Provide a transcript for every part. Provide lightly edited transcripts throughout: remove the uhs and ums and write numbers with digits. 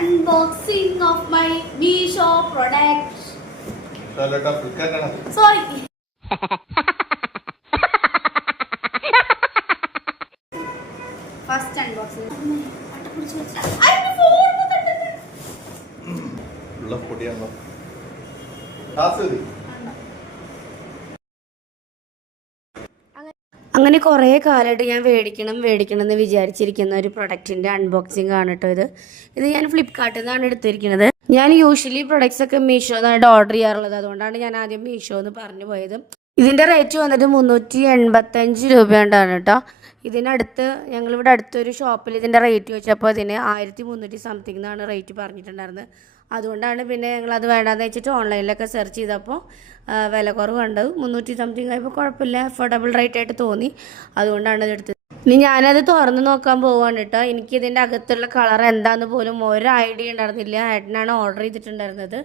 unboxing of my Meesho product. Sorry. First unboxing. അങ്ങനെ കുറേ കാലമായിട്ട് ഞാൻ മേടിക്കണം എന്ന് വിചാരിച്ചിരിക്കുന്ന ഒരു പ്രൊഡക്റ്റിൻ്റെ അൺബോക്സിംഗ് ആണ് കേട്ടോ ഇത് ഞാൻ ഫ്ലിപ്കാർട്ടിൽ നിന്നാണ് എടുത്തിരിക്കുന്നത്. ഞാൻ യൂഷ്വലി പ്രൊഡക്ട്സ് ഒക്കെ മീഷോന്നായിട്ട് ഓർഡർ ചെയ്യാറുള്ളത്, അതുകൊണ്ടാണ് ഞാൻ ആദ്യം മീഷോ എന്ന് പറഞ്ഞു പോയത്. ഇതിൻ്റെ റേറ്റ് വന്നിട്ട് 385 രൂപയുണ്ടാണ് കേട്ടോ. ഇതിനടുത്ത് ഞങ്ങളിവിടെ അടുത്തൊരു ഷോപ്പിൽ ഇതിൻ്റെ റേറ്റ് വെച്ചപ്പോൾ അതിന് 1300 സംതിങ് എന്നാണ് റേറ്റ് പറഞ്ഞിട്ടുണ്ടായിരുന്നത്. അതുകൊണ്ടാണ് പിന്നെ ഞങ്ങളത് വേണ്ടാന്ന് വെച്ചിട്ട് ഓൺലൈനിലൊക്കെ സെർച്ച് ചെയ്തപ്പോൾ വില കുറവ് കണ്ടത്. 300 സംതിങ് ആയപ്പോൾ കുഴപ്പമില്ല, അഫോർഡബിൾ റേറ്റ് ആയിട്ട് തോന്നി. അതുകൊണ്ടാണ് ഇത് എടുത്തത്. ഇനി ഞാനത് തുറന്ന് നോക്കാൻ പോവാണ് കേട്ടോ. എനിക്കിതിൻ്റെ അകത്തുള്ള കളർ എന്താണെന്ന് പോലും ഒരു ഐഡിയ ഉണ്ടായിരുന്നില്ല. ഏട്ടനാണ് ഓർഡർ ചെയ്തിട്ടുണ്ടായിരുന്നത്.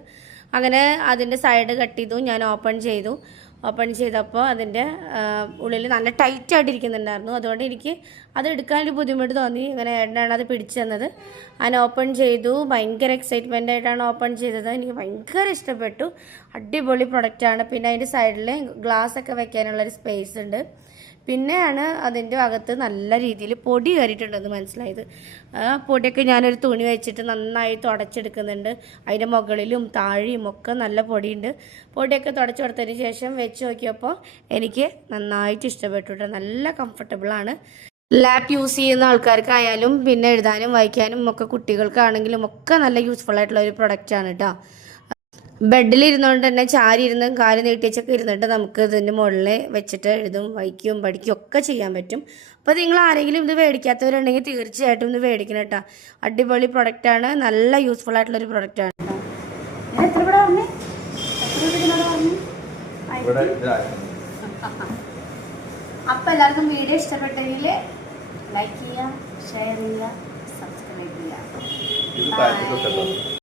അങ്ങനെ അതിൻ്റെ സൈഡ് കട്ട് ചെയ്തു, ഞാൻ ഓപ്പൺ ചെയ്തപ്പോൾ അതിൻ്റെ ഉള്ളിൽ നല്ല ടൈറ്റായിട്ടിരിക്കുന്നുണ്ടായിരുന്നു. അതുകൊണ്ട് എനിക്ക് അത് എടുക്കാനൊരു ബുദ്ധിമുട്ട് തോന്നി. ഇങ്ങനെ ഏട്ടനാണ് അത് പിടിച്ചു തന്നത്. ഞാൻ ഓപ്പൺ ചെയ്തു. ഭയങ്കര എക്സൈറ്റ്മെൻ്റ് ആയിട്ടാണ് ഓപ്പൺ ചെയ്തത്. എനിക്ക് ഭയങ്കര ഇഷ്ടപ്പെട്ടു. അടിപൊളി പ്രൊഡക്റ്റാണ്. പിന്നെ അതിൻ്റെ സൈഡിൽ ഗ്ലാസ് ഒക്കെ വെക്കാനുള്ളൊരു സ്പേസ് ഉണ്ട്. പിന്നെയാണ് അതിൻ്റെ അകത്ത് നല്ല രീതിയിൽ പൊടി കയറിയിട്ടുണ്ടെന്ന് മനസ്സിലായത്. ആ പൊടിയൊക്കെ ഞാനൊരു തുണി വെച്ചിട്ട് നന്നായി തുടച്ചെടുക്കുന്നുണ്ട്. അതിൻ്റെ മുകളിലും താഴെയും ഒക്കെ നല്ല പൊടിയുണ്ട്. പൊടിയൊക്കെ തുടച്ചു കൊടുത്തതിന് ശേഷം വെച്ച് നോക്കിയപ്പോൾ എനിക്ക് നന്നായിട്ട് ഇഷ്ടപ്പെട്ടു. നല്ല കംഫർട്ടബിളാണ്. ലാപ്പ് യൂസ് ചെയ്യുന്ന ആൾക്കാർക്കായാലും പിന്നെ എഴുതാനും വായിക്കാനും ഒക്കെ കുട്ടികൾക്കാണെങ്കിലും ഒക്കെ നല്ല യൂസ്ഫുൾ ആയിട്ടുള്ള ഒരു പ്രൊഡക്റ്റാണ് കേട്ടോ. ബെഡിലിരുന്നുകൊണ്ട് തന്നെ ചാരി ഇരുന്നും കാല് നീട്ടിച്ചൊക്കെ ഇരുന്നിട്ട് നമുക്ക് ഇതിൻ്റെ മുകളിൽ വെച്ചിട്ട് എഴുതും വായിക്കും പഠിക്കും ഒക്കെ ചെയ്യാൻ പറ്റും. അപ്പോൾ നിങ്ങൾ ആരെങ്കിലും ഇത് മേടിക്കാത്തവരുണ്ടെങ്കിൽ തീർച്ചയായിട്ടും ഇത് മേടിക്കണം കേട്ടോ. അടിപൊളി പ്രൊഡക്റ്റാണ്. നല്ല യൂസ്ഫുൾ ആയിട്ടുള്ളൊരു പ്രൊഡക്റ്റാണ് കേട്ടോ. അപ്പോൾ എല്ലാവർക്കും വീഡിയോ ഇഷ്ടപ്പെട്ടെങ്കിൽ ലൈക്ക് ചെയ്യുക, ഷെയർ ചെയ്യുക, സബ്സ്ക്രൈബ് ചെയ്യുക.